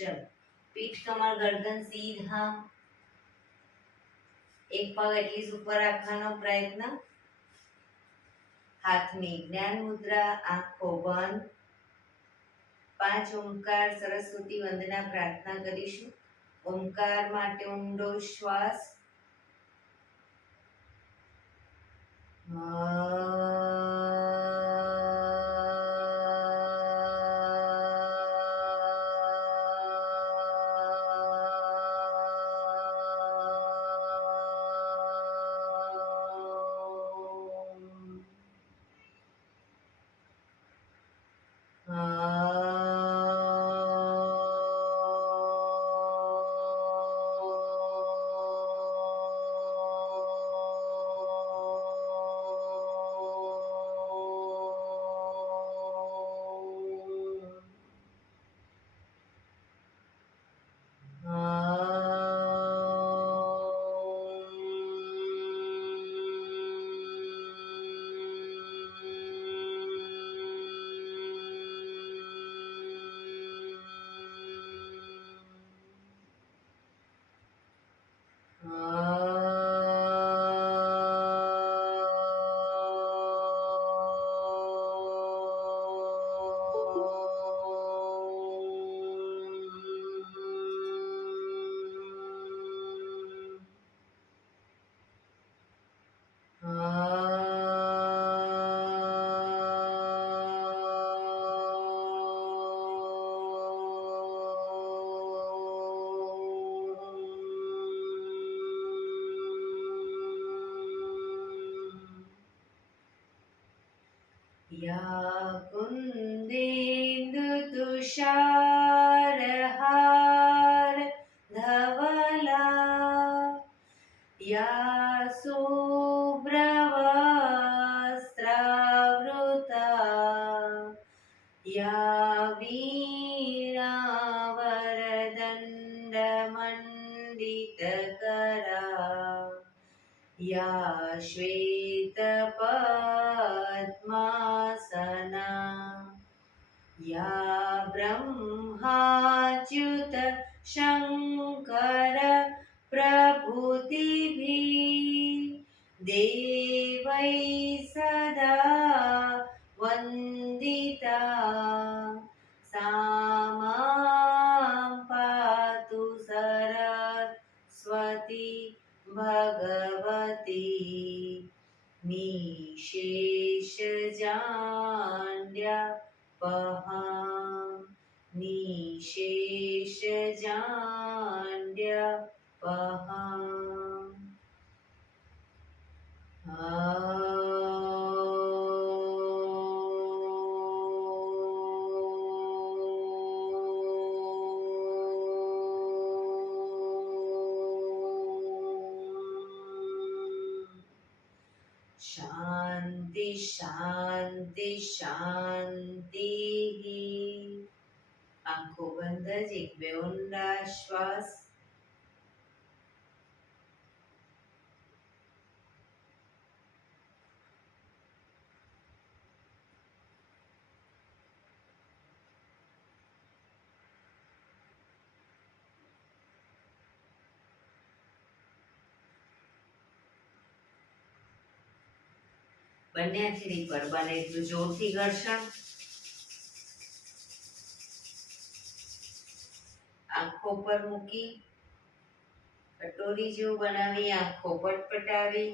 चलो, पीठ कमर गर्दन सीधा, एक पग एटलीस्ट ऊपर रखવાનો प्रयत्न, हाथ में ज्ञान मुद्रा, आंखों बंद। 5 ओंकार सरस्वती वंदना प्रार्थना करीशुं। ओंकार माटे ऊंडो श्वास, या कुन्देन्दु तुषारहार धवला, या शुभ्रवस्त्रावृता, या वीणावरदण्डमण्डितकरा, या श्वेतपद्मासना, या ब्रह्माच्युत शङ्कर प्रभृतिभिः देवैः सदा वन्दिता, सा मां पातु सरस्वती भगवती निशेषजाड्यापहा, निशेषजाड्यापहा। शांति शांति शांति। आंखों बंद, एक बे ऊंडा श्वास। બંને હાથેથી પર બને એટલું જોરથી ઘર્ષણ। આંખો પર મૂકી કટોરી જેવું બનાવી આંખો પટપટાવી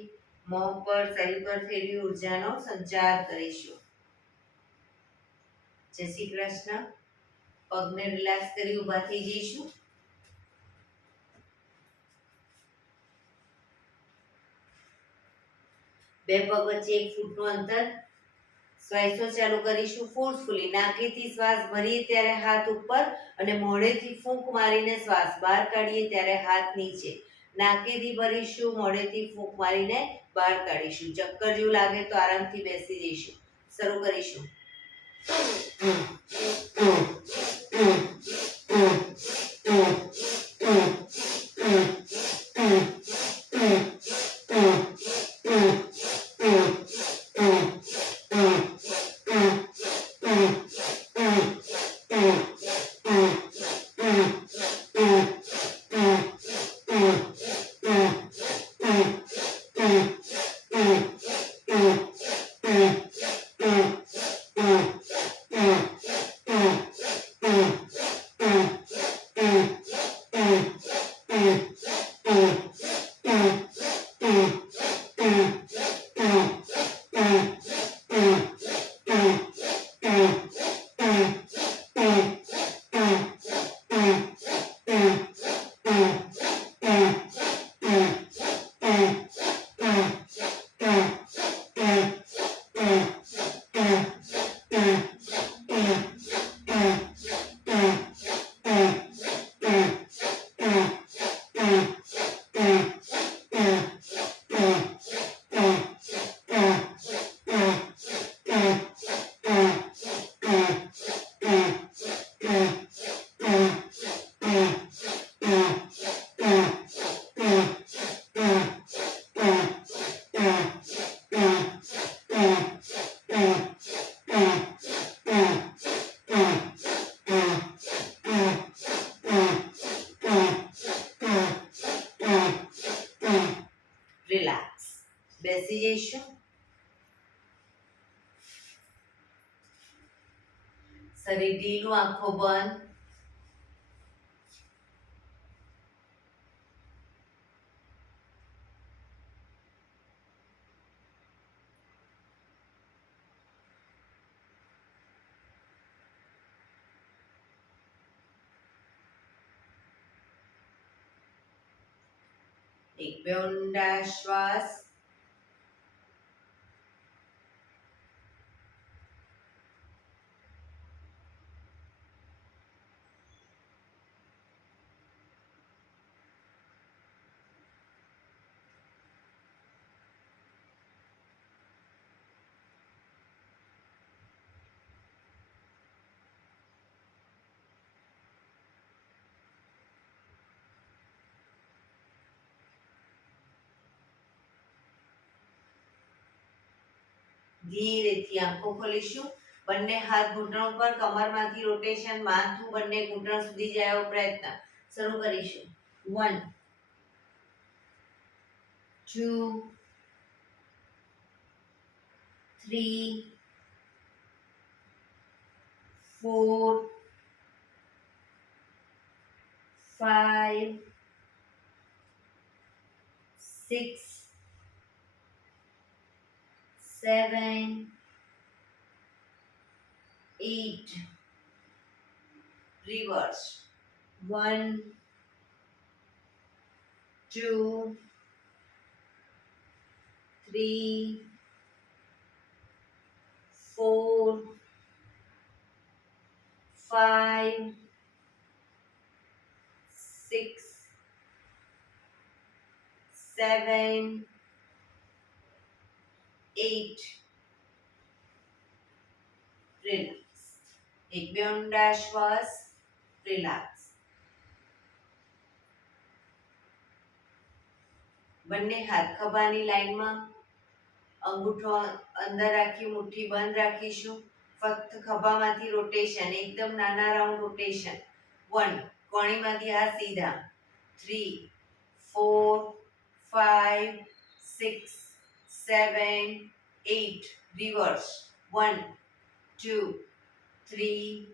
મોં પર શરીર પર ફેરવી ઉર્જાનો સંચાર કરીશું। જય શ્રી કૃષ્ણ। પગને રિલેક્સ કરી ઊભા થઈ જઈશું। બે પગ વચ્ચે 1 ફૂટનું અંતર। શ્વાસો ચાલુ કરીશું ફોર્સફુલી। નાકેથી શ્વાસ ભરીએ ત્યારે હાથ ઉપર અને મોઢેથી ફૂંક મારીને શ્વાસ બહાર કાઢીએ ત્યારે હાથ નીચે। નાકેથી ભરીશું, મોઢેથી ફૂંક મારીને બહાર કાઢીશું। ચક્કર જેવું લાગે તો આરામથી બેસી જઈશું। શરૂ કરીશું। શરીર ઢીલું, આંખો બંધ. એક બે ઊંડા શ્વાસ. ધીરેથી આંખો ખોલીશું. બંને હાથ ઘૂંટણ ઉપર, કમરમાંથી રોટેશન, માથું બંને ઘૂંટણ સુધી જાય એવો પ્રયત્ન. શરૂ કરીશું. 1 2 3 4 5 6 7 8. Reverse. 1 2 3 4 5 6 7 8. Relax. એક બે ઊંડા શ્વાસ. રિલેક્સ. બંને હાથ ખભાની લાઈનમાં, અંગૂઠો અંદર રાખી મુઠ્ઠી બંધ રાખીશું. ફક્ત ખભામાંથી રોટેશન, એકદમ નાના રાઉન્ડ રોટેશન. 1 કોણીમાંથી હાથ સીધા. 3 4 5 6 7 8. રિવર્સ. 1 2 3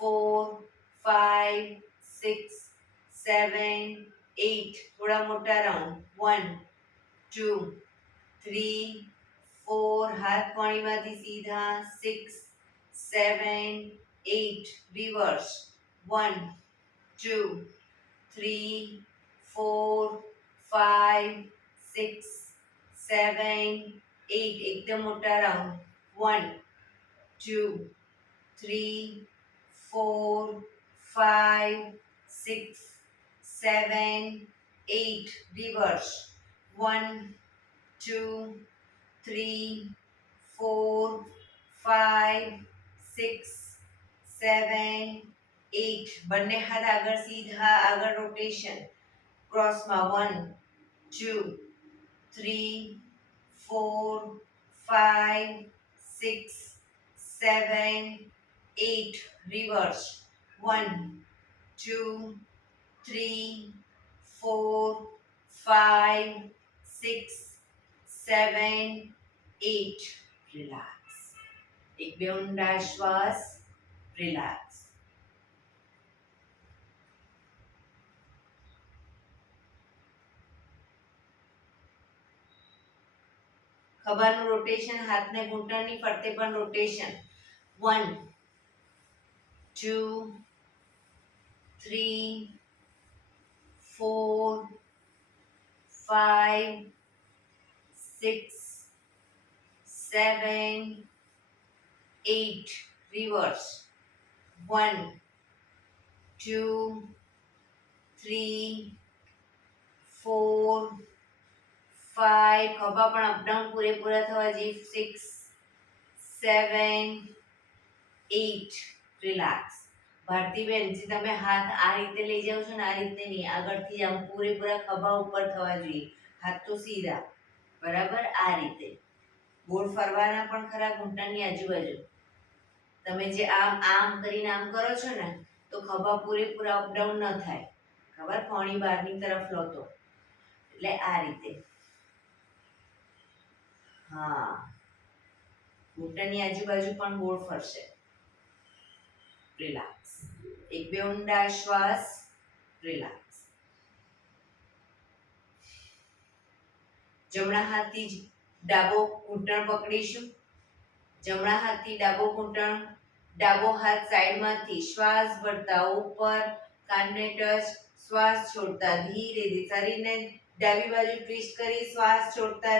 4 5 6 7 8. થોડા મોટા રાઉન્ડ. 1 2 3 4. હાથ કોણીમાંથી સીધા. 6 7 8. રિવર્સ. 1 2 3 4 5 6 7 8. એકદમ મોટા રાઉન્ડ. 1 2 3 4 5 6 7 8. Reverse. 1 2 3 4 5 6 7 8. બંને હાથ આગળ સીધા, આગળ રોટેશન. ક્રોસમાં 1 2 3 4 5 6 7 8. Reverse. 1 2 3 4 5 6 7 8. Relax. એક બે ઊંડા શ્વાસ. રિલેક્સ. ખભાનું રોટેશન, હાથને ઘૂંટણની ફરતે પણ રોટેશન. 1 2 3 4 5 6 7 8. Reverse. 1 2 3 4 5. ખભા પણ અપડાઉન પૂરેપૂરા થવા જોઈએ. 6 7 8. રિલેક્સ. ભારતીબેન, જે તમે હાથ આ રીતે લઈ જાઓ છો ને, આ રીતે નહીં, આગળથી આમ પૂરેપૂરા ખભા ઉપર થવા જોઈએ. હાથ તો સીધા. બરાબર? આ રીતે ગોળ ફરવાના પણ ખરા ઘૂંટણની આજુબાજુ. તમે જે આમ આમ કરીને આમ કરો છો ને, તો ખભા પૂરેપૂરા અપડાઉન ન થાય. ખબર? કોણી બહારની તરફ લો તો. એટલે આ રીતે. હા, ઘૂંટણની આજુબાજુ પણ ગોળ ફરશે. રિલેક્સ. એક બે ઊંડા શ્વાસ, રિલેક્સ. જમણા હાથથી ડાબો ઘૂંટણ પકડીશું. જમણા હાથથી ડાબો ઘૂંટણ, ડાબો હાથ સાઈડમાંથી શ્વાસ ભરતા ઉપર, કાનને ટચ, શ્વાસ છોડતા ધીરે ધીરે શરીરને ડાબી બાજુ ટ્વિસ્ટ કરી શ્વાસ છોડતા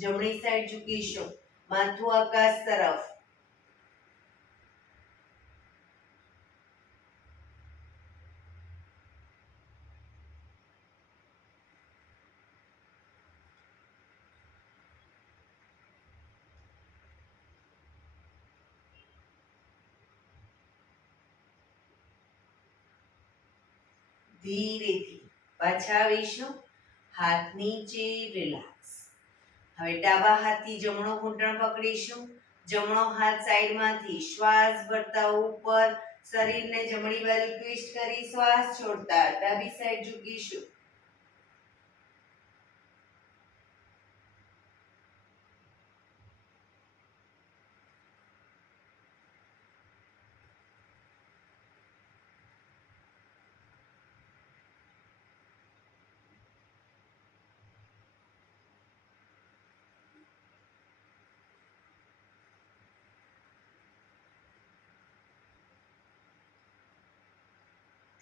જમણી સાઈડ ઝૂકીશું. માથું આકાશ તરફ. ધીરેથી પાછા આવીશું. હાથ નીચે, રિલેક્સ. હવે ડાબા હાથથી જમણો ઘૂંટણ પકડીશું. જમણો હાથ સાઈડમાંથી શ્વાસ ભરતા ઉપર, શરીરને જમણી બાજુ ટ્વિસ્ટ કરી શ્વાસ છોડતા ડાબી સાઈડ ઝૂકીશું.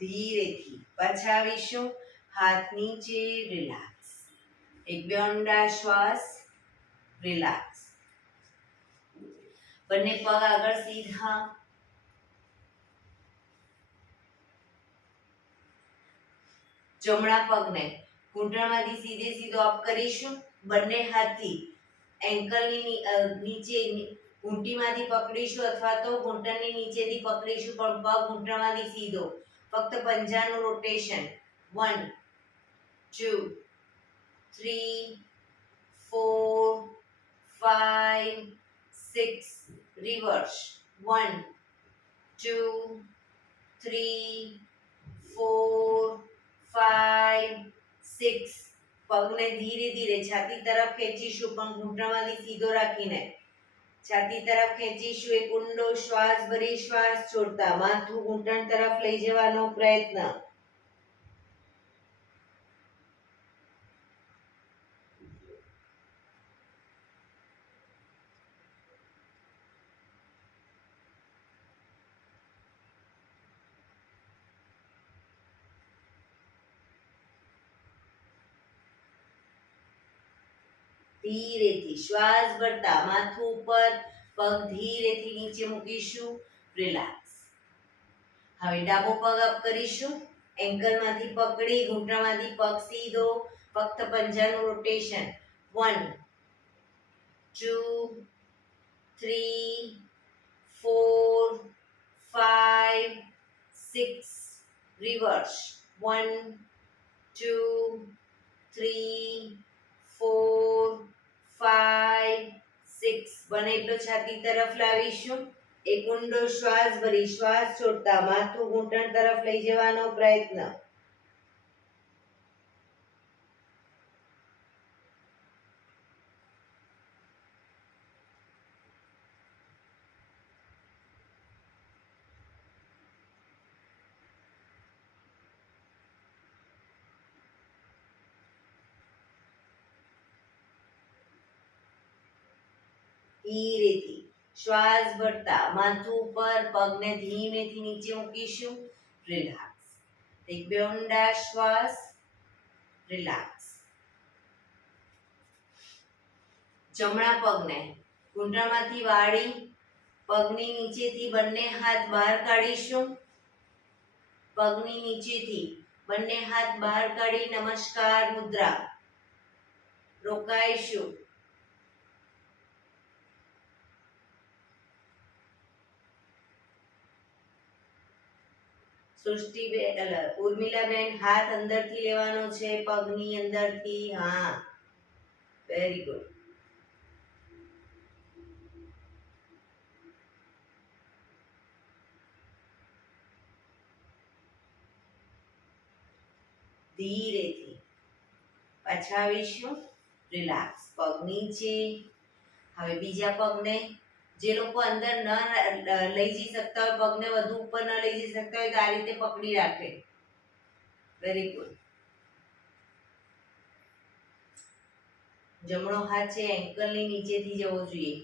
ધીરેથી પાછા આવીશું. હાથ નીચે, રિલેક્સ. એક બે ઊંડા શ્વાસ, રિલેક્સ. બંને પગ આગળ સીધા. જમણા પગને ઘૂંટણમાંથી સીધે સીધો અપ કરીશું. બંને હાથથી એન્કલની નીચે ઘૂંટીમાંથી પકડીશું અથવા તો ઘૂંટણની નીચેથી પકડીશું, પણ પગ ઘૂંટણમાંથી સીધો. ફક્ત પંજાનું રોટેશન. 1 2 3 4 5 6, રિવર્સ. 1 2 3 4 5 6. પગને ધીરે ધીરે છાતી તરફ ખેંચીશું, પણ ઘૂંટણમાંથી સીધો રાખીને છાતી તરફ ખેંચીશું. એક ઊંડો શ્વાસ ભરી શ્વાસ છોડતા માથું ઘૂંટણ તરફ લઈ જવાનો પ્રયત્ન. ધીરેથી શ્વાસ ભરતા માથું ઉપર, પગ ધીરેથી નીચે મૂકીશું. રિલેક્સ. હવે ડાબો પગ અપ કરીશું. એન્કલમાંથી પકડી ઘૂંટણમાંથી પગ સીધો. ફક્ત પંજાનું રોટેશન. 1 2 3 4 5 6, રિવર્સ. 1 2 3 4 5 6. બને એટલો છાતી તરફ લાવીશું. એક ઊંડો શ્વાસ ભરી શ્વાસ છોડતા માથું ઘૂંટણ તરફ લઈ જવાનો પ્રયત્ન. ધીરેથી શ્વાસ ભરતા માથું ઉપર, પગને ધીમેથી નીચે મૂકીશું. રિલેક્સ. એક બે ઊંડા શ્વાસ, રિલેક્સ. જમણા પગને ઘૂંટણમાંથી વાળી પગની નીચેથી બંને હાથ બહાર કાઢીશું. પગની નીચેથી બંને હાથ બહાર કાઢી નમસ્કાર મુદ્રા. રોકાઈશું. ઉર્મિલાબેન, હાથ અંદરથી લેવાનો છે, પગની અંદરથી. હા, વેરી ગુડ. ધીરેથી પાછા આવીશું. રિલેક્સ. પગ નીચે. હવે બીજા પગને જે લોકો અંદર ન લઈ જઈ શકતા હોય, પગને વધુ ઉપર ન લઈ જઈ શકતા હોય તો આ રીતે પકડી રાખે. Very good. જમણો હાથ છે એન્કલની નીચેથી જવો જોઈએ.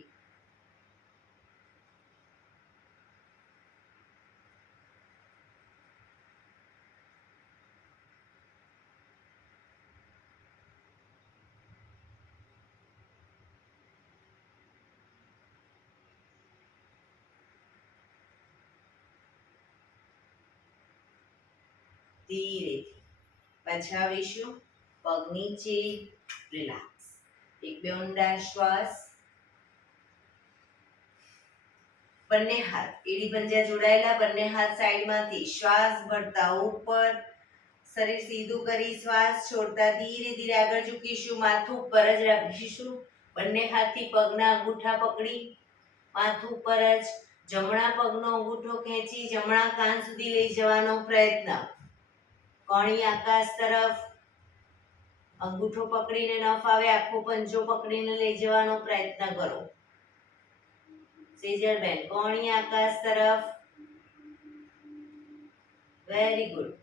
ધીરેથી પાછા આવીશું. પગ નીચે, રિલેક્સ. એક બે ઊંડા શ્વાસ. બંને હાથ એડી પંજા જોડાયેલા, બંને હાથ સાઈડમાંથી શ્વાસ ભરતા ઉપર, શરીર સીધું કરી શ્વાસ છોડતા ધીરે ધીરે આગળ ઝૂકીશું. માથું ઉપર જ રાખીશું. બંને હાથથી પગના અંગૂઠા પકડી માથું ઉપર જ. જમણા પગનો અંગૂઠો ખેંચી જમણા કાન સુધી લઈ જવાનો પ્રયત્ન. કોણી આકાશ તરફ. અંગૂઠો પકડીને ન ફાવે આખો પંજો પકડીને લઈ જવાનો પ્રયત્ન કરો. સેજલબેન, કોણી આકાશ તરફ. Very good.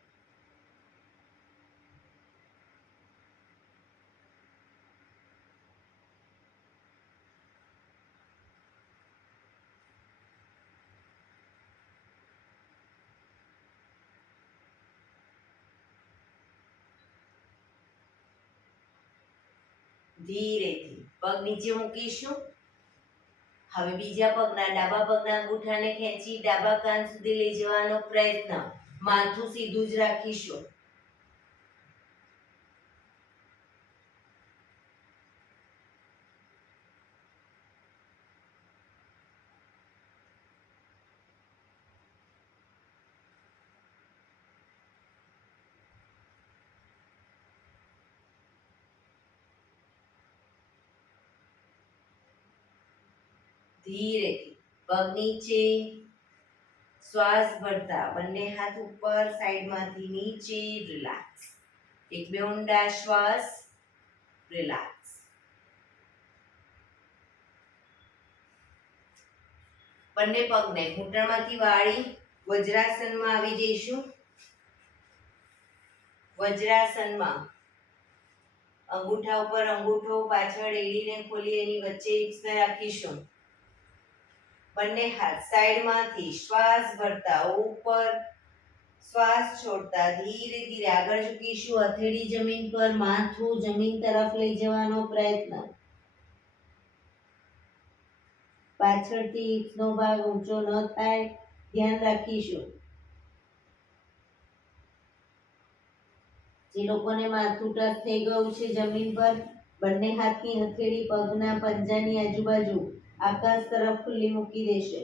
ધીરેથી પગ નીચે મૂકીશું. હવે બીજા પગના ડાબા પગના અંગૂઠાને ખેંચી ડાબા કાન સુધી લઈ જવાનો પ્રયત્ન. માથું સીધું જ રાખીશું. ધીરેથી પગ નીચે, શ્વાસ ભરતા બંને હાથ ઉપર, સાઈડમાંથી નીચે, રિલેક્સ. એક બે ઊંડા શ્વાસ, રિલેક્સ. બંને પગને ઘૂંટણમાંથી વાળી વજ્રાસનમાં આવી જઈશું. વજ્રાસનમાં અંગૂઠા ઉપર અંગૂઠો, પાછળ એડીને ખોલી એની વચ્ચે હિપ્સને રાખીશું. બંને હાથ સાઈડમાંથી શ્વાસ ભરતા ઉપર, શ્વાસ છોડતા ધીરે ધીરે આગળ ઝૂકીશું. હથેળી જમીન પર, માથું જમીન તરફ લઈ જવાનો પ્રયત્ન. પાછળથી હિપ્સનો ભાગ ઊંચો ન થાય ધ્યાન રાખીશું. જે લોકોને માથું ટચ થઈ ગયું છે જમીન પર, બંને હાથની હથેળી પગના પંજાની આજુબાજુ આકાશ તરફ ખુલ્લી મૂકી દેશે.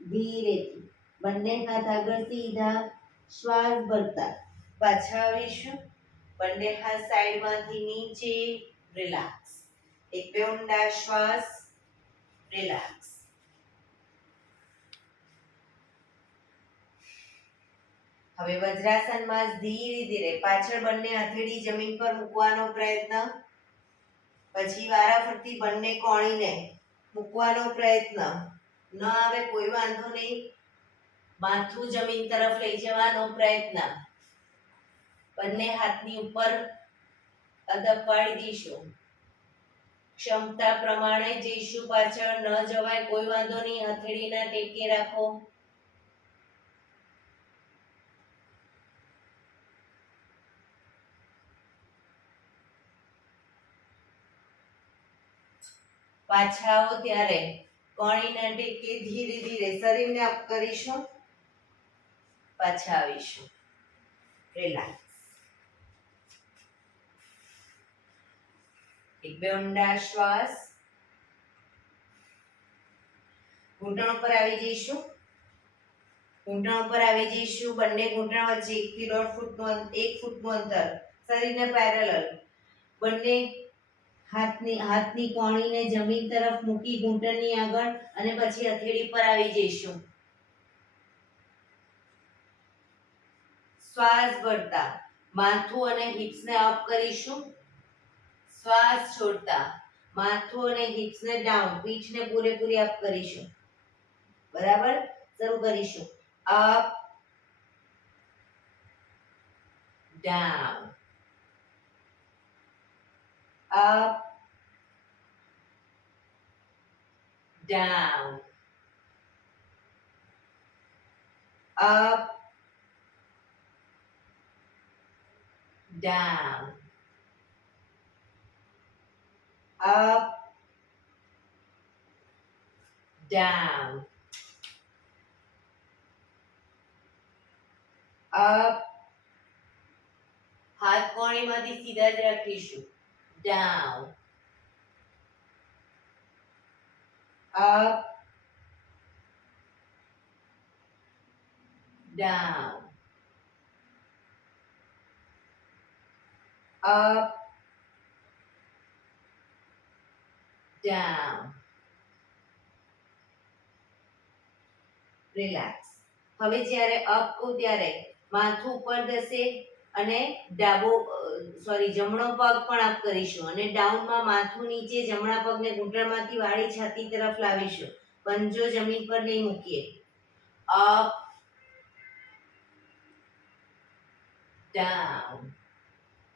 ધીરેથી બંને હાથ આગળ સીધા, શ્વાસ ભરતા પાછા આવીશું. બંને હાથ સાઈડમાંથી નીચે, રિલેક્સ. એક બે ઊંડા શ્વાસ, રિલેક્સ. હવે વજ્રાસનમાં ધીરે ધીરે પાછળ બંને હથેળી જમીન પર મૂકવાનો પ્રયત્ન. પછી વારાફરતી બંને કોણીને મૂકવાનો પ્રયત્ન. ન આવે કોઈ વાંધો નહીં. માથું જમીન તરફ લઈ જવાનો પ્રયત્ન. બંને હાથની ઉપર અદબ પાડી દઈશું. ક્ષમતા પ્રમાણે જઈશું. પાછળ ન જવાય કોઈ વાંધો નહીં. હથેળીના ટેકે રાખો. પાછા આવો ત્યારે કોણીના ટેકે ધીરે ધીરે શરીરને અપ કરીશું. પાછા આવીશું. રિલેક્સ. એક બે ઊંડા શ્વાસ. ઘૂંટણ પર આવી જઈશું. ઘૂંટણ ઉપર આવી જઈશું. બંને ઘૂંટણ વચ્ચે 1 થી 1.5 ફૂટનું અંતર, શરીરને પેરેલલ. બંને હાથની કોણીને જમીન તરફ મૂકી ઘૂંટણની આગળ અને પછી હથેળી પર આવી જઈશું. શ્વાસ ભરતા માથું અને હિપ્સને અપ કરીશું. શ્વાસ છોડતા માથું અને હિપ્સને ડાઉન, પીઠને પૂરેપૂરી અપ કરીશું. બરાબર, શરૂ કરીશું. Up, down, up, down, up, down, up, down, up. હાથ કોણીમાંથી સીધા જ રાખીશું. down, up, down, up, down. Relax. હવે જ્યારે અપ કહું ત્યારે માથું ઉપર જશે અને જમણો પગ પણ અપ કરીશું અને ડાઉનમાં માથું નીચે, જમણા પગને ઘૂંટણમાંથી વાળી છાતી તરફ લાવીશું. પંજો જમીન પર નહીં મૂકીએ. અપ, ડાઉન,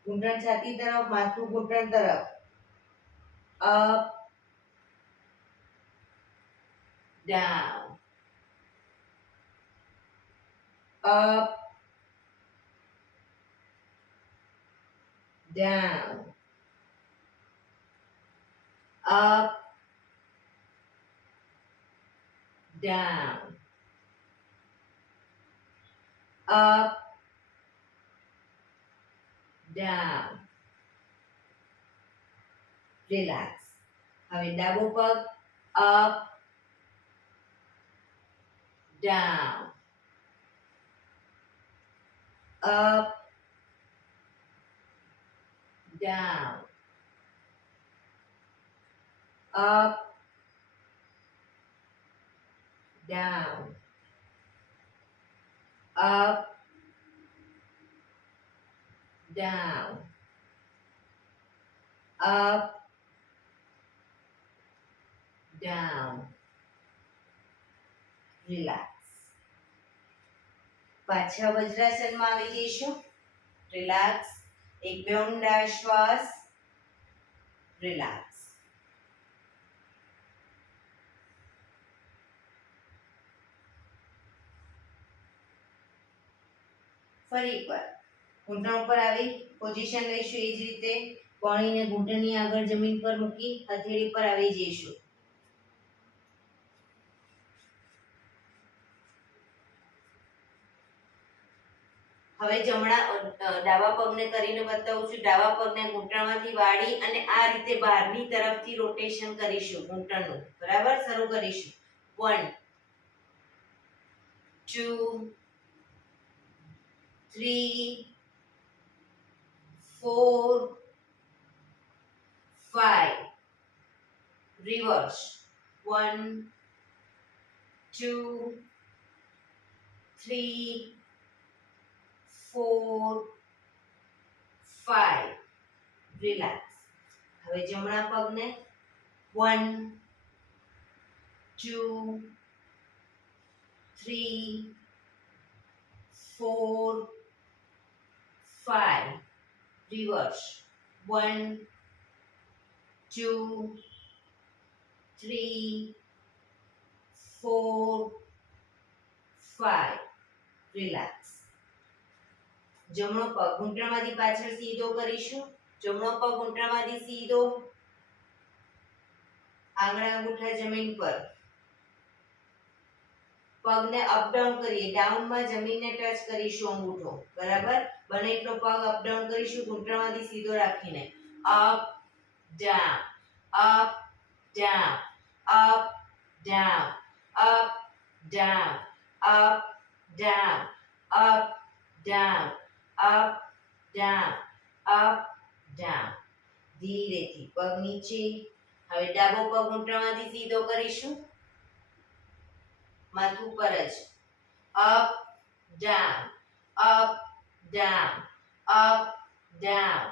ઘૂંટણ છાતી તરફ, માથું ઘૂંટણ તરફ. Up, down, up, down, up, down, up, down. Relax. હવે ડાબો પગ up, down, up, down, up, down, up, down, up, down. Relax. પાછા વજ્રાસનમાં આવી જઈશું. રિલેક્સ. એક બે ઊંડા શ્વાસ. રિલેક્સ. ફરી એકવાર ઘૂંટણ ઉપર આવી પોઝિશન લઈશું. એ જ રીતે કોણીને ઘૂંટણની આગળ જમીન પર મૂકી હથેળી પર આવી જઈશું. હવે ડાબા પગને કરીને બતાવું છું. ડાબા પગને ઘૂંટણમાંથી વાળી અને આ રીતે બહારની તરફથી રોટેશન કરીશું ઘૂંટણનું. બરાબર, શરૂ કરીશું. 1 2 3 4 5. રિવર્સ. 1 2 3 4 5. રિલેક્સ. હવે જમણા પગને 1 2 3 4 5. રિવર્સ. 1 2 3 4 5. રિલેક્સ. જમણો પગ ઘૂંટણમાંથી પાછળ સીધો કરીશું. જમણો પગ ઘૂંટણમાંથી સીધો, આંગળા અંગૂઠા જમીન પર. પગને અપ ડાઉન કરીએ. ડાઉનમાં જમીનને ટચ કરીશું અંગૂઠો. બરાબર, બને એટલો પગ અપ ડાઉન કરીશું ઘૂંટણમાંથી સીધો રાખીને. Up down, up down, up down, up down, up down, up, down, up, down, up, down. ધીરેથી પગ નીચે. હવે ડાબો પગ ઘૂંટણમાંથી સીધો કરીશું, માથું પર જ. up, down, up, down, up, down,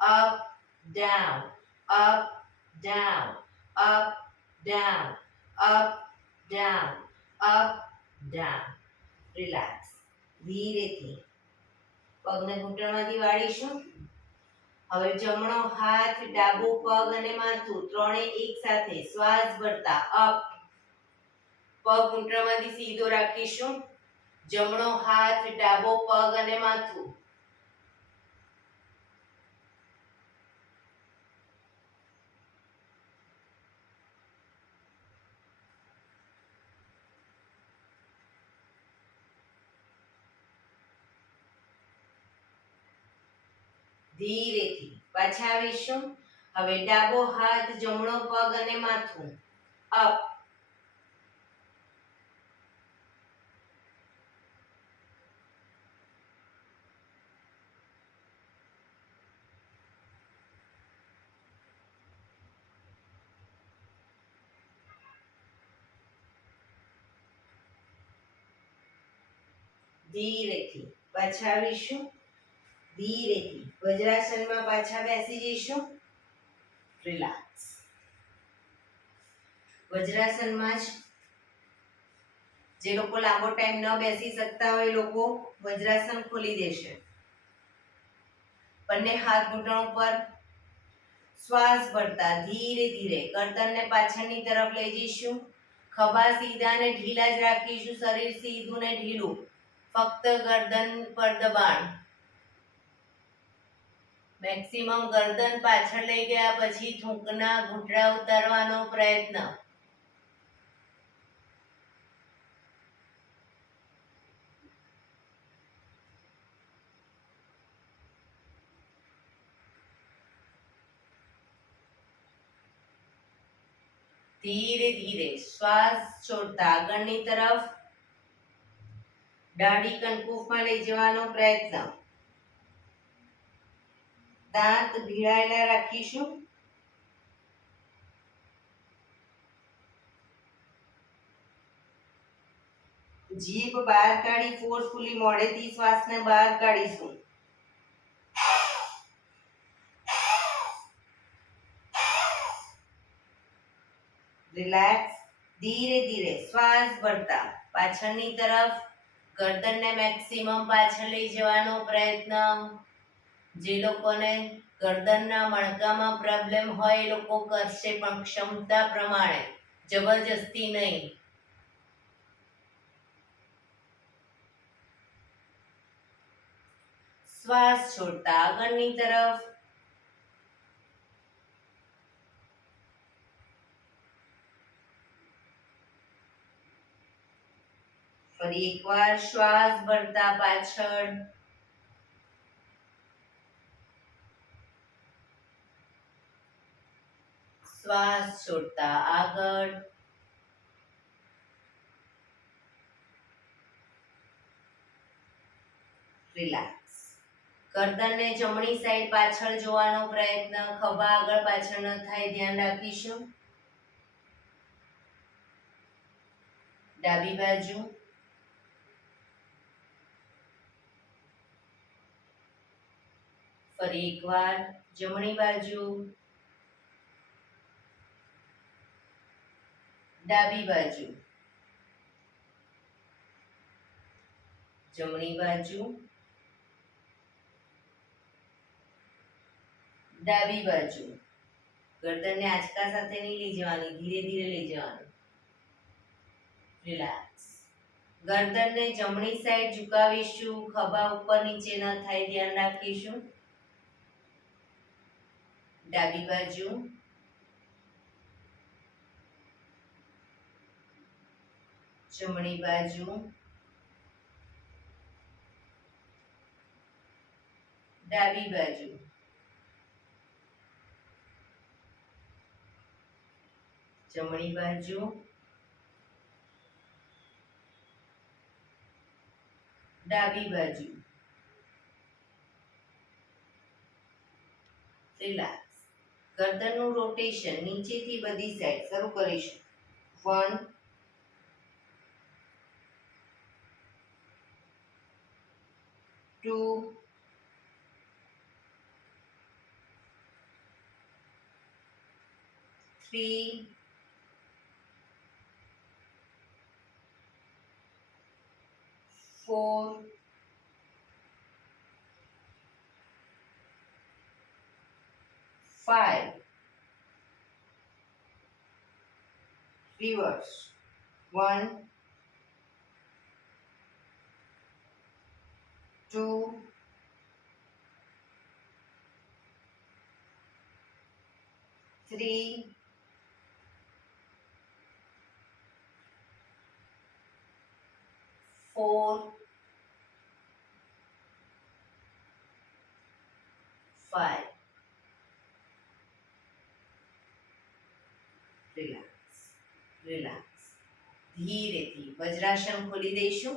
up, down, up, down, up, down, up, down, up, down. Relax. ધીરેથી પગને ઘૂંટણમાંથી વાળીશું. હવે જમણો હાથ, ડાબો પગ અને માથું ત્રણે એક સાથે શ્વાસ ભરતા અપ. પગ ઘૂંટણમાંથી સીધો રાખીશું. જમણો હાથ, ડાબો પગ અને માથું. ધીરેથી પાછા આવીશું. હવે ડાબો હાથ, જમણો પગ અને માથું અપ. ધીરેથી પાછા આવીશું. ધીરેથી વજ્રાસનમાં પાછા બેસી જઈશું. રિલેક્સ. વજ્રાસનમાં જ જે લોકો લાંબો ટાઈમ ન બેસી શકતા હોય એ લોકો વજ્રાસન ખોલી દેશે. બંને હાથ ઘૂંટણો પર શ્વાસ ભરતા ધીરે ધીરે ગરદનને પાછળની તરફ લઈ જઈશું. ખભા સીધા ને ઢીલા જ રાખીશું. શરીર સીધું ને ઢીલું. ફક્ત ગરદન પર દબાણ. મેક્સિમમ ગરદન પાછળ લઈ ગયા પછી થૂંકના ઘૂંટડા ઉતારવાનો પ્રયત્ન. ધીરે ધીરે શ્વાસ છોડતા આગળની તરફ દાઢી કંકુફમાં લઈ જવાનો પ્રયત્ન. દાંત ભીડાયેલા રાખીશું. જીભ બહાર કાઢી ફોર્સફુલી મોઢેથી શ્વાસને બહાર કાઢીશું. રિલેક્સ. ધીરે ધીરે શ્વાસ ભરતા પાછળની તરફ ગરદનને મેક્સિમમ પાછળ લઈ જવાનો પ્રયત્ન. જે લોકોને ગરદનના મણકામાં પ્રોબ્લેમ હોય એ લોકો કરશે, પણ ક્ષમતા પ્રમાણે, જબરજસ્તી નહીં. શ્વાસ છોડતા આગળની તરફ. ફરી એકવાર શ્વાસ ભરતા પાછળ. શ્વાસ છોડતા આગળ. રિલેક્સ. ગરદનને જમણી સાઈડ પાછળ જોવાનો પ્રયત્ન. ખભા આગળ પાછળ ન થાય ધ્યાન રાખીશું. ડાબી બાજુ. ફરી એકવાર જમણી બાજુ. ડાબી બાજુ. જમણી બાજુ. ડાબી બાજુ. ગરદનને આંચકા સાથે નહીં લઈ જવાની, ધીરે ધીરે લઈ જવાનું. રિલેક્સ. ગરદનને જમણી સાઈડ ઝુકાવીશું. ખભા ઉપર નીચે ન થાય ધ્યાન રાખીશું. ડાબી બાજુ. જમણી બાજુ. ડાબી બાજુ. જમણી બાજુ. ડાબી બાજુ, રિલેક્સ. ગરદનનું રોટેશન નીચેથી બધી સાઈડ શરૂ કરીશું. 1 2 3 4 5 reverse 1 2 3 4 5 રિલેક્સ રિલેક્સ. ધીરેથી વજ્રાસન ખોલી દઈશું.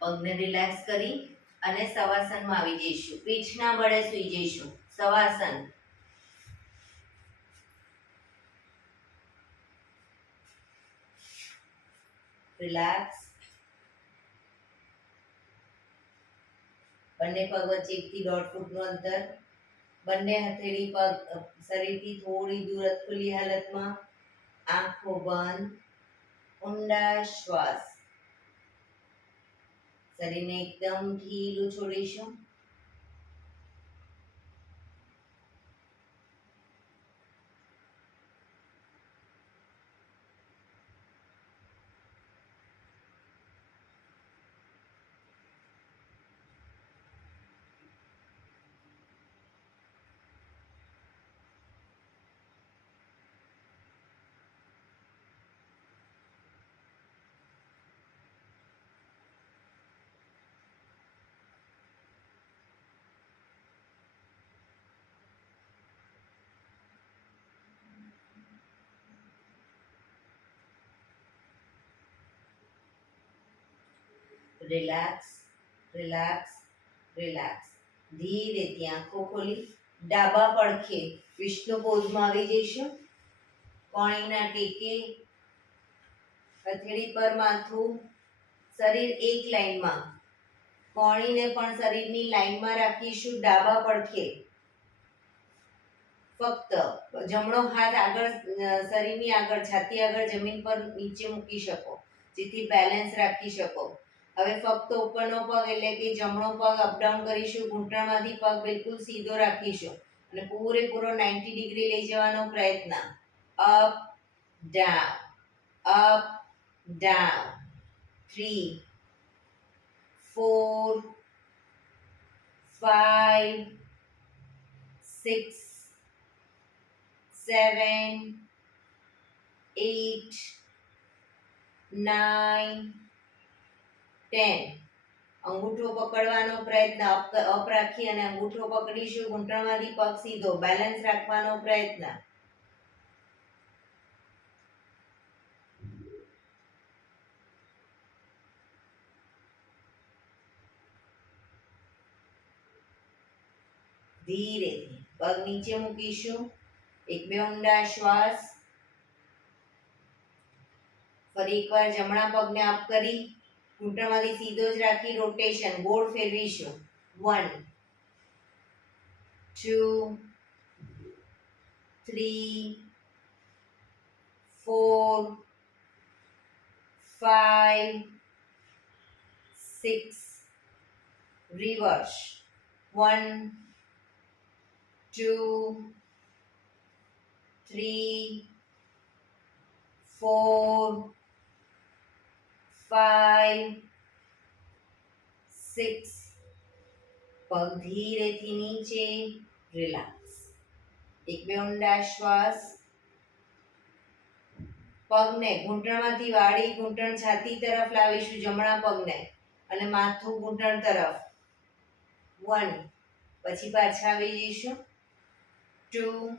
પગને રિલેક્સ કરી અને શવાસનમાં આવી જઈશું. પીઠના બળે સૂઈ જઈશું. શવાસન. રિલેક્સ. બંને પગ વચ્ચે 1 થી 1.5 ફૂટનું અંતર. બંને હથેળી પગ શરીરથી થોડી દૂર ખુલ્લી હાલતમાં. આંખો બંધ. ઊંડા શ્વાસ. શરીરને એકદમ ઢીલું છોડીશું. Relax relax relax. ધીરેથી આંખો ખોલી ડાબા પડખે વિષ્ણુ પોઝમાં આવી જઈશું. કોણીના ટેકે, હથેળી પર માથું, શરીર એક લાઈનમાં. કોણીને પણ શરીરની લાઈનમાં રાખીશું. ડાબા પડખે ફક્ત જમણો હાથ આગળ શરીરની આગળ છાતી આગળ જમીન પર નીચે મૂકી શકો જેથી બેલેન્સ રાખી શકો. હવે ફક્ત ઉપરનો પગ એટલે કે જમણો પગ અપડાઉન કરીશું. ઘૂંટણમાંથી પગ બિલકુલ સીધો રાખીશું અને પૂરેપૂરો 90 ડિગ્રી લઈ જવાનો પ્રયત્ન. Up down up down. 3 4 5 6 7 8 9 10. અંગૂઠો પકડવાનો પ્રયત્ન. અપ રાખી અને અંગૂઠો પકડીશું. ઘૂંટણમાંથી પગ સીધો બેલેન્સ રાખવાનો પ્રયત્ન. ધીરેથી પગ નીચે મૂકીશું. 1-2 ઊંડા શ્વાસ. ફરી એકવાર જમણા પગને અપ કરી ઘૂંટણમાંથી સીધો જ રાખી રોટેશન ગોળ ફેરવીશું. 1 2 3 4 5 6 reverse 1 2 3 4 5 6. પગ ધીરેથી નીચે. રિલેક્સ. 1-2 ઊંડા શ્વાસ. પગને ઘૂંટણમાંથી વાળી ઘૂંટણ છાતી તરફ લાવીશું. જમણા પગને અને માથું ઘૂંટણ તરફ. 1 પછી પાછા આવી જઈશું. 2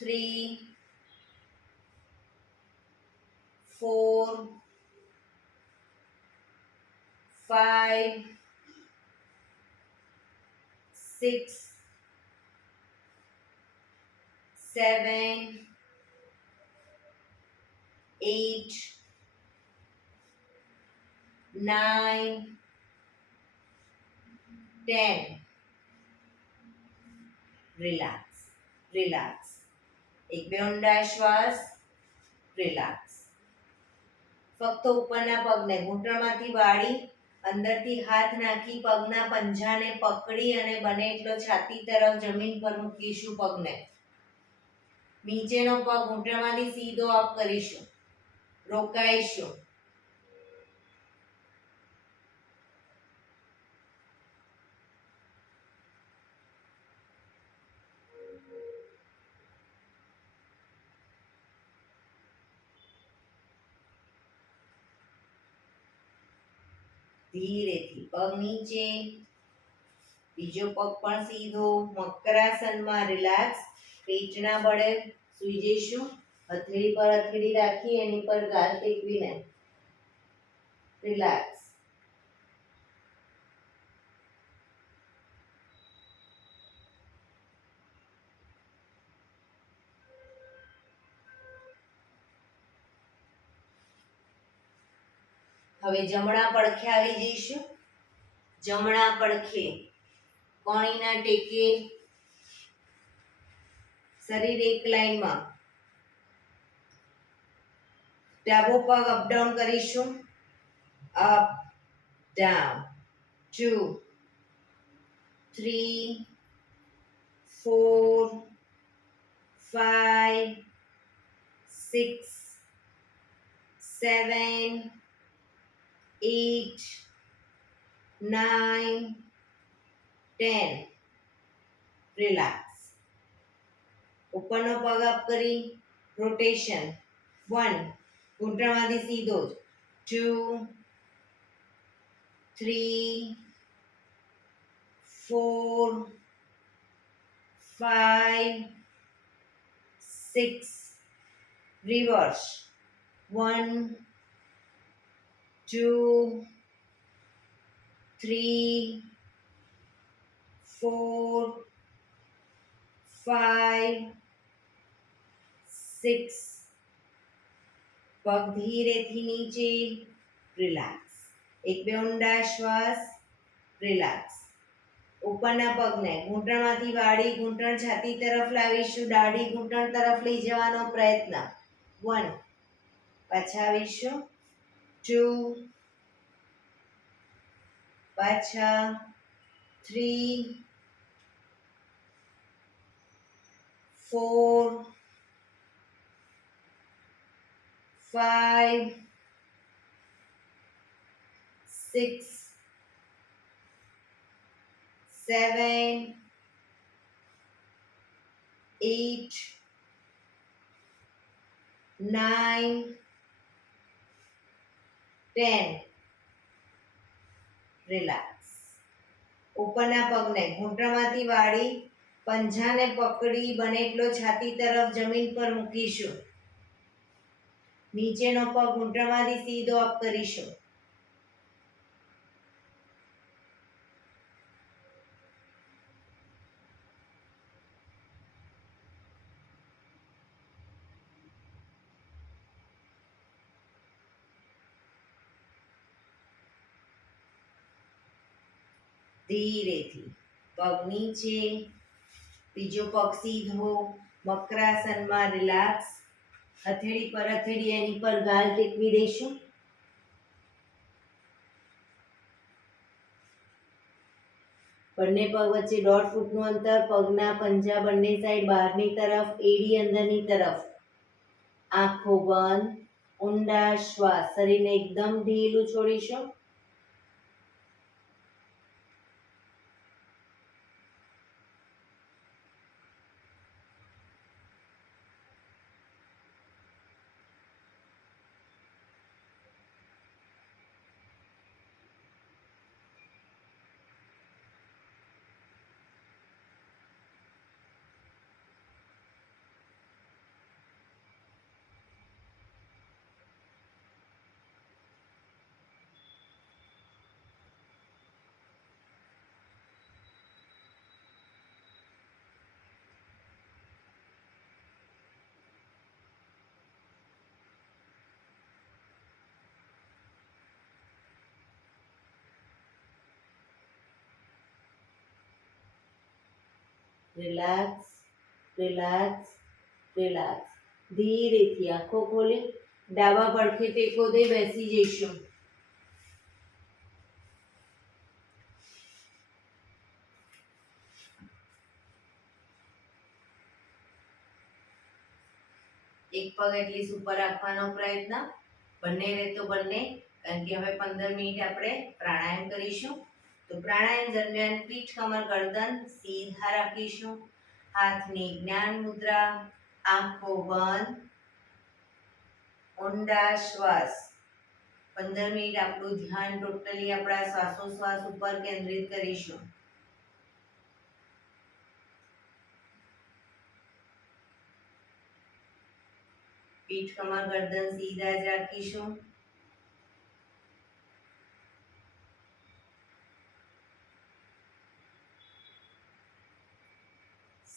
3 4 5 6 7 8 9 10 રિલેક્સ રિલેક્સ એક બે ઊંડા શ્વાસ રિલેક્સ ફક્ત ઉપરના પગને ઘૂંટણમાંથી વાળી અંદરથી હાથ નાખી પગના પંજાને પકડી અને બને એટલો છાતી તરફ જમીન પર મૂકીશું પગને નીચેનો પગ ઘૂંટણમાંથી સીધો અપ કરીશું રોકાઈશું ધીરેથી પગ નીચે બીજો પગ પણ સીધો મકરાસનમાં રિલેક્સ પેટના બળે સૂઈ જઈશું હથેળી પર હથેળી રાખી એની પર ગાલ ટેકવીને રિલેક્સ હવે જમણા પડખે આવી જઈશું જમણા પડખે કોણીના ટેકે શરીર એક લાઈનમાં ડાબો પગ અપડાઉન કરીશું અપ ડાઉન 2 3 4 5 6 7 8 9 10 રિલેક્સ ઉપરનો પગ અપ કરી રોટેશન 1 ઘૂંટણમાંથી સીધો જ 2 3 4 5 6 રિવર્સ 1 2 3 4 5 6 પગ ધીરેથી નીચે રિલેક્સ એક બે ઊંડા શ્વાસ રિલેક્સ ઉપરના પગને ઘૂંટણમાંથી વાળી ઘૂંટણ છાતી તરફ લાવીશું દાઢી ઘૂંટણ તરફ લઈ જવાનો પ્રયત્ન 1 પાછા આવીશું 2 પાછા 3 4 5 6 7 8 9 10 રિલેક્સ ઉપરના પગને ઘૂંટણમાંથી વાળી પંજાને પકડી બને એટલો છાતી તરફ જમીન પર મૂકીશું નીચેનો પગ ઘૂંટણમાંથી સીધો અપ કરીશું ધીરેથી પગ નીચે બીજો પગ સીધો મકરાસનમાં રિલેક્સ હથેળી પર હથેળી એની પર ગાલ ટેકવી દઈશું બંને પગ વચ્ચે 1.5 ફૂટનું અંતર પગના પંજા બંને સાઈડ બહારની તરફ એડી અંદરની તરફ આંખો બંધ ઊંડા શ્વાસ શરીરને એકદમ ઢીલું છોડીશું રિલેક્સ, રિલેક્સ, રિલેક્સ. ધીરેથી આંખો ખોલી ડાબા પડખે ટેકો દઈ બેસી જઈશું. એક પગ એટલીસ્ટ ઉપર રાખવાનો પ્રયત્ન, બંને રહે તો બંને, કારણ કે હવે 15 મિનિટ આપણે પ્રાણાયામ કરીશું. તો પ્રાણાયામ દરમિયાન પીઠ, કમર, ગરદન સીધા રાખીશું. હાથની જ્ઞાન મુદ્રા, આંખો બંધ, ઊંડા શ્વાસ. 15 મિનિટ આપણું ધ્યાન ટોટલી આપણા શ્વાસોશ્વાસ ઉપર કેન્દ્રિત કરીશું. પીઠ, કમર, ગરદન સીધા જ રાખીશું.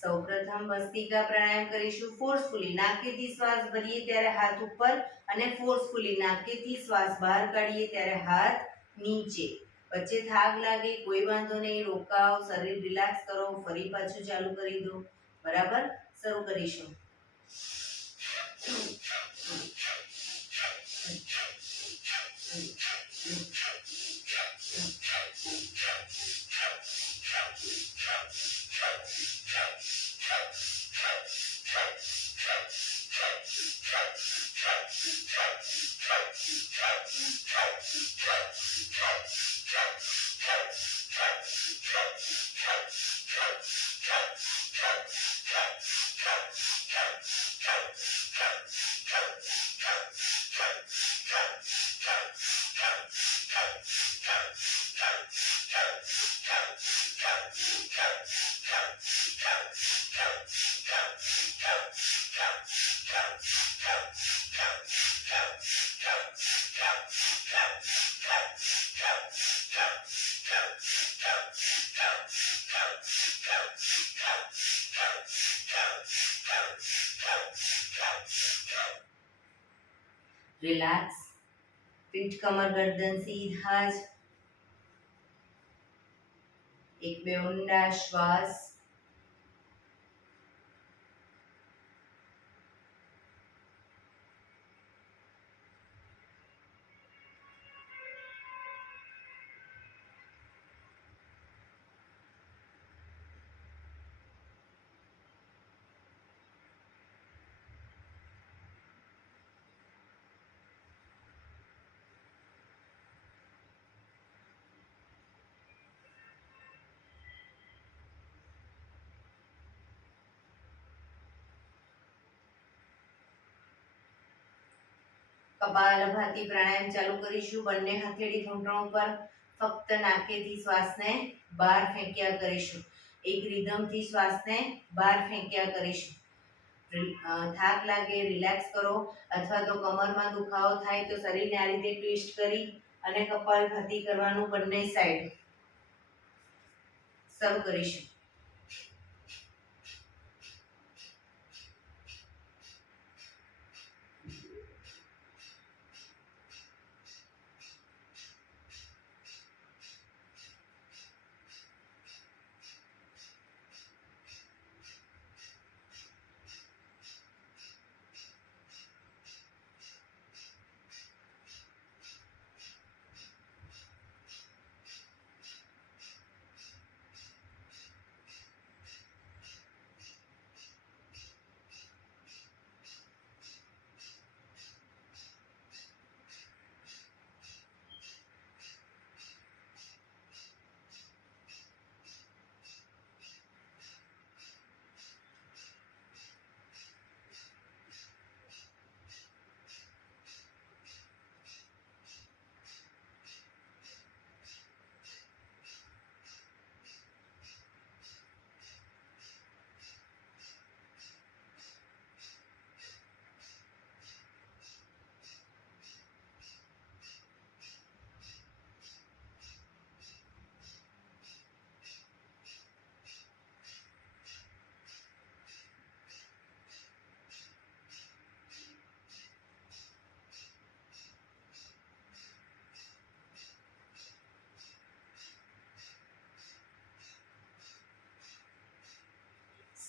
સૌપ્રથમ ભસ્ત્રિકા પ્રાણાયામ કરીશું ફોર્સફુલી. નાકેથી શ્વાસ ભરીએ ત્યારે હાથ ઉપર અને ફોર્સફુલી નાકેથી શ્વાસ બહાર કાઢીએ ત્યારે હાથ નીચે. વચ્ચે થાક લાગે કોઈ વાંધો નહીં, રોકાઓ, શરીર રિલેક્સ કરો, ફરી પાછું ચાલુ કરી દો. બરાબર, શરૂ કરીશું. રિલેક્સ. પીઠ, કમર, ગરદન સીધા જ. એક બે ઊંડા શ્વાસ. કપાલભાતિ પ્રાણાયામ ચાલુ કરીશું. બંને હથેળી ઘૂંટણ ઉપર, ફક્ત નાકેથી શ્વાસને બહાર ફેંક્યા કરીશું. એક રિધમથી શ્વાસને બહાર ફેંક્યા કરીશું. થાક લાગે રિલેક્સ કરો, અથવા તો કમરમાં દુખાવો થાય તો શરીરને આ રીતે ટ્વિસ્ટ કરી અને કપાલભાતિ કરવાનું બંને સાઈડ. શરૂ કરીશું.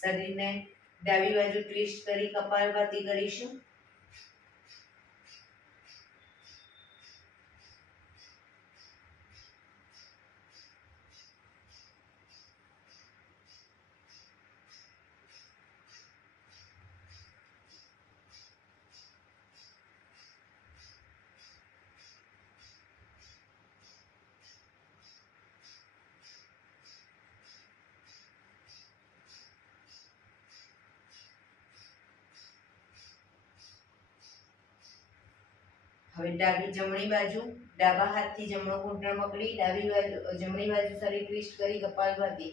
શરીરને ડાબી બાજુ ટ્વિસ્ટ કરી કપાલભાતી કરીશું. હવે જમણી બાજુ ડાબા હાથથી જમણો ઘૂંટણ પકડી ડાબી બાજુ જમણી બાજુ શરીર ટ્વિસ્ટ કરી કપાલભાતી.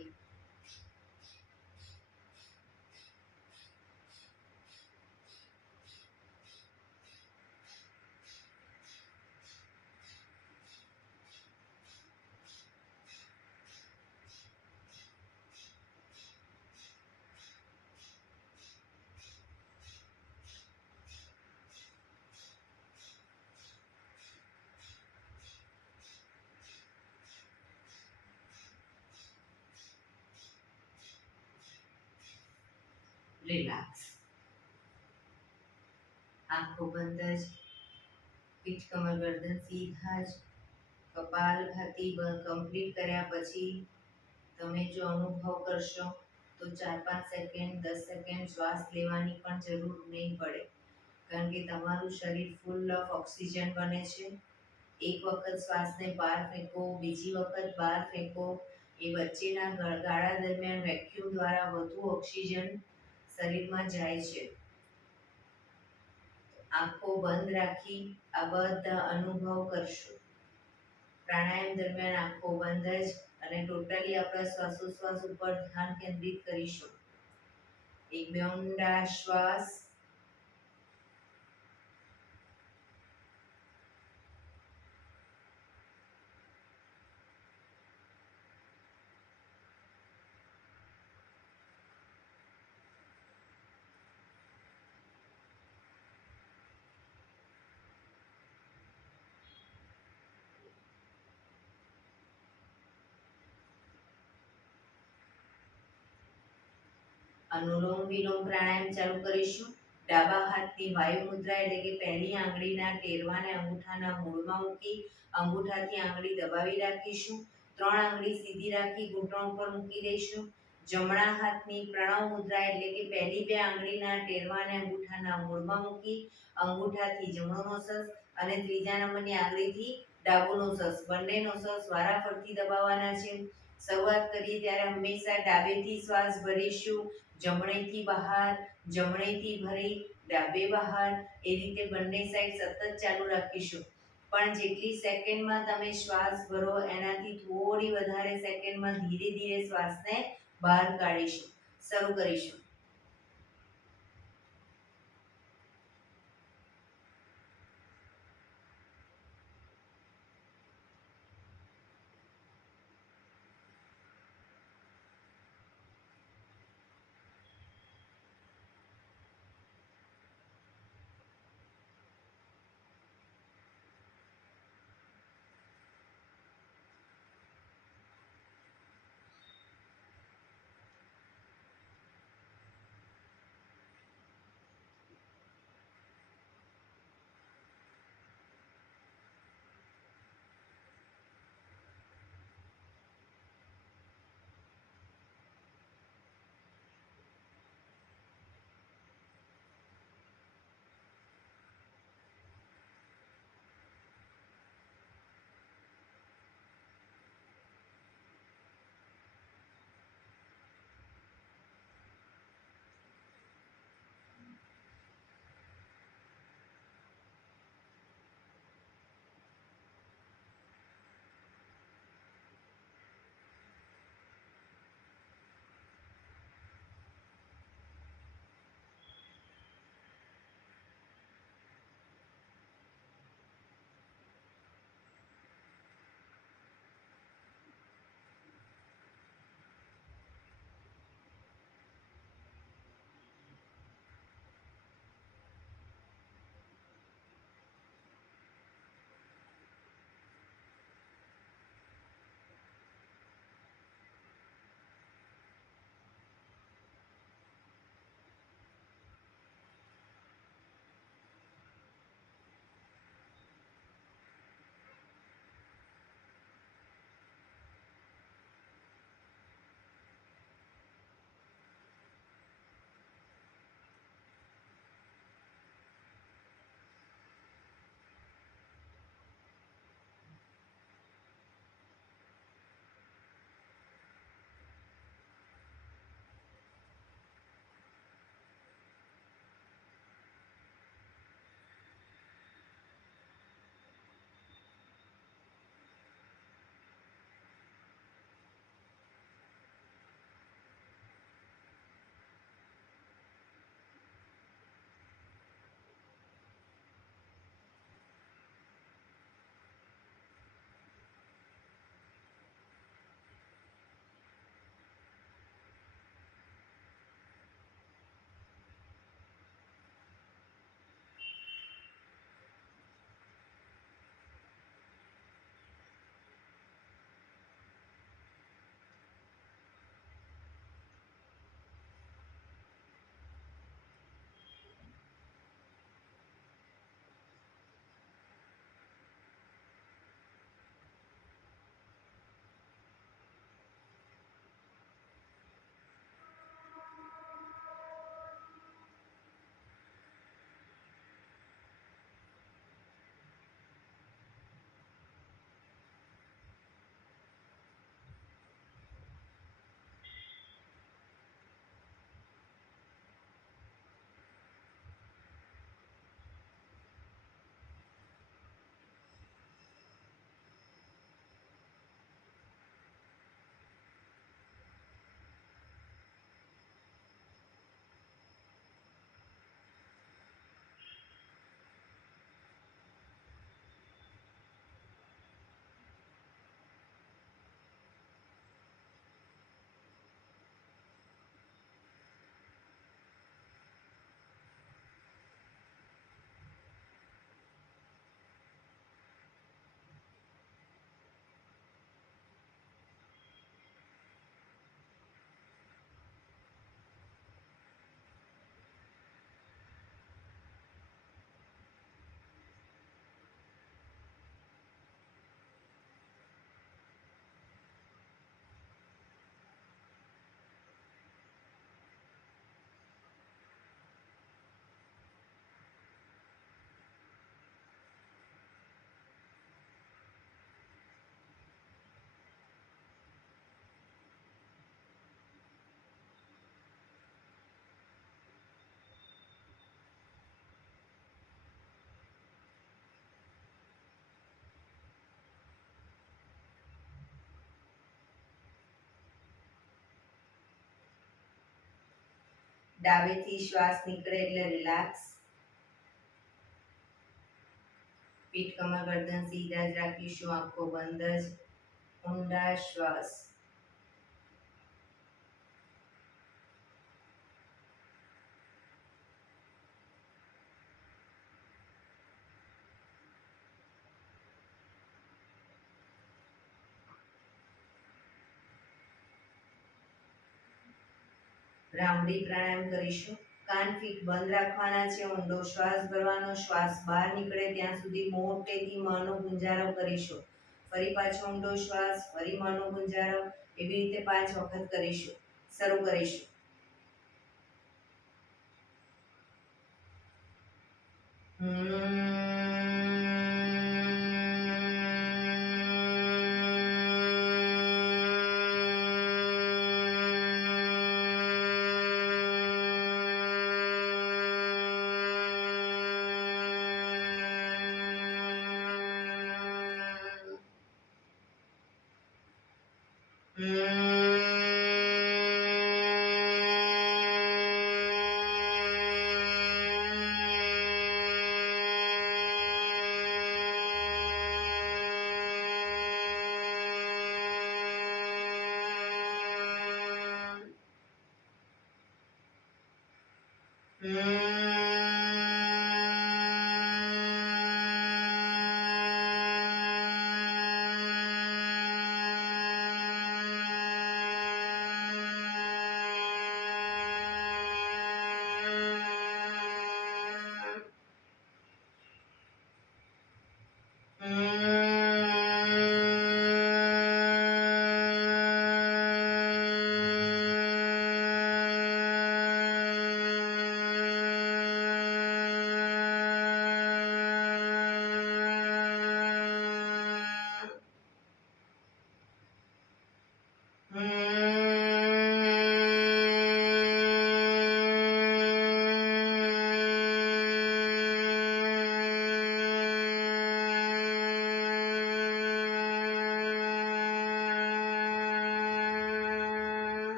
રિલેક્સ. આંખો બંધ જ, પીઠ કમર ગરદન સીધા જ. કપાલભાતી કમ્પ્લીટ કર્યા પછી તમે જો અનુભવ કરશો તો 4-5 સેકન્ડ 10 સેકન્ડ શ્વાસ લેવાની પણ જરૂર નહીં પડે, કારણ કે તમારું શરીર ફૂલ ઓફ ઓક્સિજન બને છે. એક વખત શ્વાસને બહાર ફેંકો, બીજી વખત બહાર ફેંકો. એ વચ્ચેના ગાળા દરમિયાન વેક્યુમ દ્વારા વધુ ઓક્સિજન શરીરમાં જાય છે. આંખો બંધ રાખી આ બધા અનુભવ કરશો. પ્રાણાયામ દરમિયાન આંખો બંધ જ અને ટોટલી આપણા શ્વાસોશ્વાસ ઉપર ધ્યાન કેન્દ્રિત કરીશું. એક બે ઊંડા શ્વાસ. અનુલોમ વિલોમ પ્રાણાયામ ચાલુ કરીશું. ડાબા હાથની વાયુ મુદ્રા એટલે કે પહેલી આંગળીના ટેરવાને અંગૂઠાના મૂળમાં મૂકી અંગૂઠાથી આંગળી દબાવી રાખીશું. 3 આંગળી સીધી રાખી ઘૂંટણ ઉપર મૂકી દઈશું. જમણા હાથની પ્રણવ મુદ્રા એટલે કે પહેલી 2 આંગળીના ટેરવાને અંગૂઠાના મૂળમાં મૂકી અંગૂઠાથી જમણો નોસસ અને ત્રીજા નંબરની આંગળીથી ડાબો નોસસ, બંને નોસસ વારાફરતી દબાવવાના છે. શરૂઆત કરીએ ત્યારે હંમેશા ડાબેથી શ્વાસ ભરીશું, જમણેથી બહાર, જમણેથી ભરી ડાબે બહાર. એ રીતે બંને સાઈડ સતત ચાલુ રાખીશું. પણ જેટલી સેકન્ડમાં તમે શ્વાસ ભરો એનાથી થોડી વધારે સેકન્ડમાં ધીરે ધીરે શ્વાસને બહાર કાઢીશું. શરૂ કરીશું. ડાબેથી શ્વાસ નીકળે એટલે રિલેક્સ. પીઠ કમર ગરદન સીધા જ રાખીશું, આંખો બંધ જ. ઊંડા શ્વાસ. ભ્રામરી પ્રાણાયામ કરીશું. કાન ફીટ બંધ રાખવાના છે, ઊંડો શ્વાસ ભરવાનો, શ્વાસ બહાર નીકળે ત્યાં સુધી મોટેથી મોંનો ગુંજારો કરીશું. ફરી પાછો ઊંડો શ્વાસ, ફરી મોંનો ગુંજારો, એવી રીતે 5 વખત કરીશું. શરૂ કરીશું.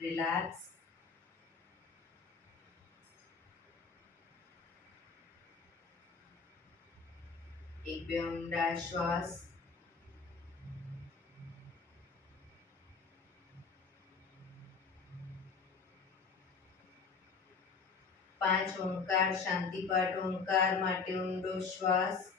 રિલેક્સ. એક બે ઊંડા શ્વાસ. પાંચ ઓંકાર શાંતિપાઠ ઓંકાર માટે ઊંડો શ્વાસ.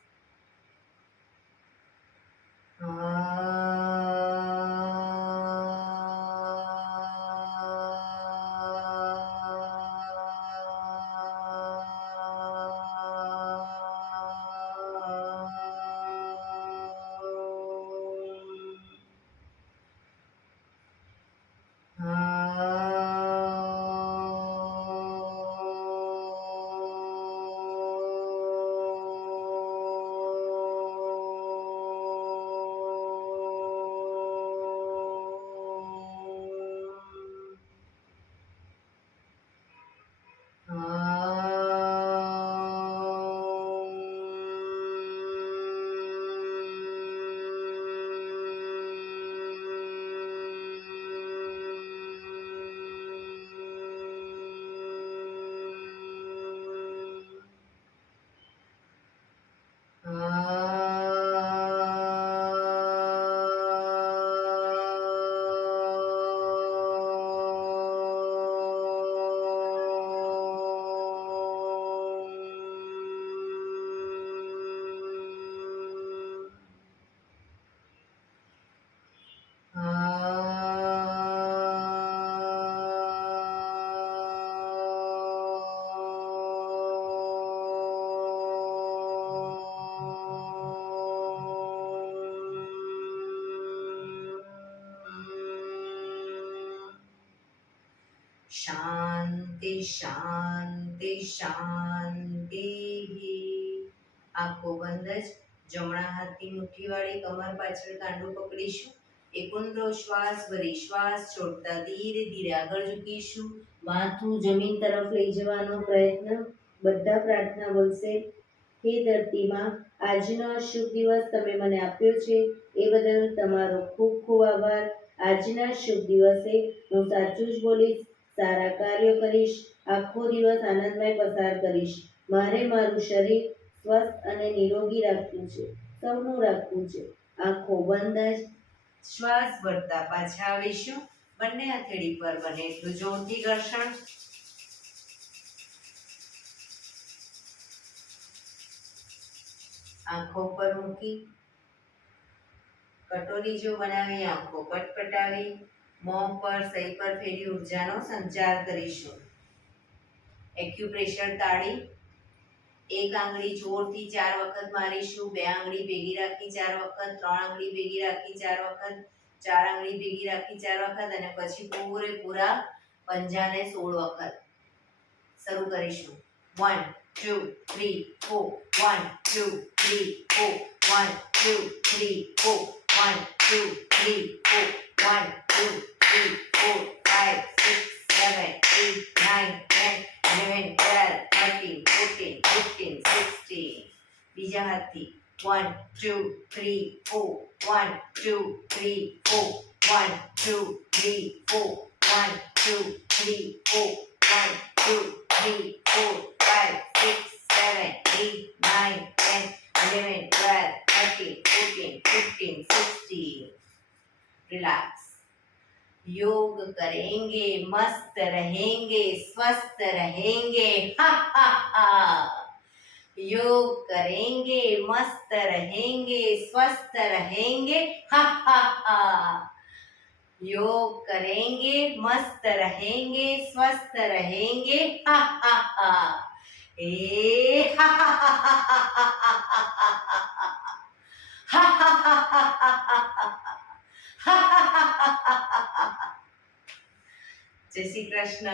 શાંતિ શાંતિ શાંતિ. આંખો બંધ જ. જમણા હાથની મુઠ્ઠીવાળી કમર પાછળ કાંડું પકડીશું. એક ઊંડો શ્વાસ ભરી શ્વાસ છોડતા ધીરે ધીરે આગળ ઝૂકીશું. માથું જમીન તરફ લઈ જવાનો પ્રયત્ન. બધા પ્રાર્થના બોલશે. હે ધરતીમાં, આજનો આ શુભ દિવસ તમે મને આપ્યો છે એ બદલ તમારો ખૂબ ખૂબ આભાર. આજના શુભ દિવસે હું સાચું જ બોલીશ, સારા કાર્યો કરીશ, આખો દિવસ આનંદમય પસાર કરીશ. મારે મારું શરીર સ્વસ્થ અને નિરોગી રાખવું છે, સૌનું રાખવું છે. આંખો બંધ જ શ્વાસ ભરતા પાછા આવીશું. બંને હથેળી પર બને એટલું જોરથી ઘર્ષણ. આંખો પર મૂકી કટોરી જો બનાવી આંખો પટપટાવી મોં પર સહી પર ફેરી ઉર્જાનો સંચાર કરીશું. એક્યુપ્રેશર તાળી. એક આંગળી જોરથી 4 વખત મારીશું. 2 આંગળી ભેગી રાખી 4 વખત, 3 આંગળી ભેગી રાખી 4 વખત, 4 આંગળી ભેગી રાખી 4 વખત અને પછી પૂરેપૂરા પંજાને 16 વખત. શરૂ કરીશું. 1 2 3 4 1 2 3 4 1 2 3 4 1 2 3 4 1 2 3 4 5 6 7 8 9 10 11 12 13 14 15 16. બીજા હાથથી 1 2 3 4 1 2 3 4 1 2 3 4 1 2 3 4 1 2 3 4 5 6 7 8 9 10 11 12 13 14 15 16. रिलैक्स. योग करेंगे मस्त रहेंगे स्वस्थ रहेंगे. हा हा हा. योग करेंगे मस्त रहेंगे स्वस्थ रहेंगे. हा हा हा. योग करेंगे मस्त रहेंगे स्वस्थ रहेंगे. हा हा हा. ए हा हा हा हा हा हा हा हा हा. જય શ્રી કૃષ્ણ.